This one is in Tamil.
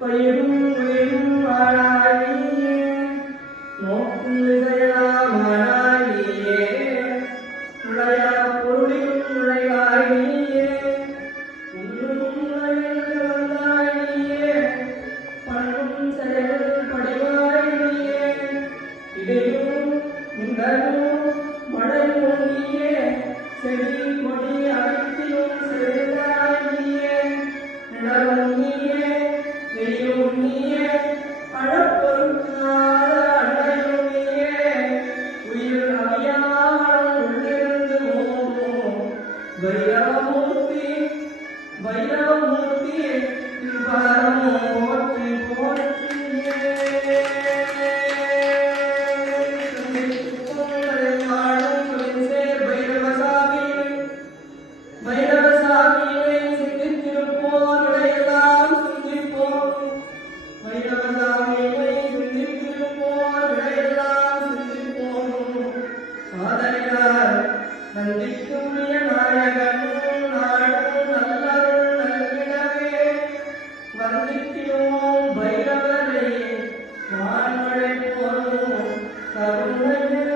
பயிரும் உயிரும் வாழாயே நோக்கும் விதையலாமாயே நுழையா பொருளின் நுழைவாயே உன்னும் நுழைந்து வந்தாயே பண்ணும் செயல் படிவாயே இடையும் மின்னலும் மழையும் நீயே செடி கொடி அனைத்திலும் செழித்தாயே நிலவும் நீயே வெயிலும் நீயே அழப்பொருட்காத அண்டையும் நீயே உயிர் அவியாரம் உள்ளிருந்து மோதும் வைரவமூர்த்தி வைரவமூர்த்தி திருவாரமோ போற்றி போற்றியே வைரவசாமியை சிந்தித்திருப்போர் விடையெல்லாம் சிந்திப்போம் வைரவசாமியை சிந்தித்திருப்போர் விடையெல்லாம் சிந்திப்போம் ஆதரினார் நந்திக்கும் நாயகனும் நாடும் நல்லருள் நல்கிடவே வந்திக்கிறோம் பைரவரை வான்மழை போலும் கருணையில்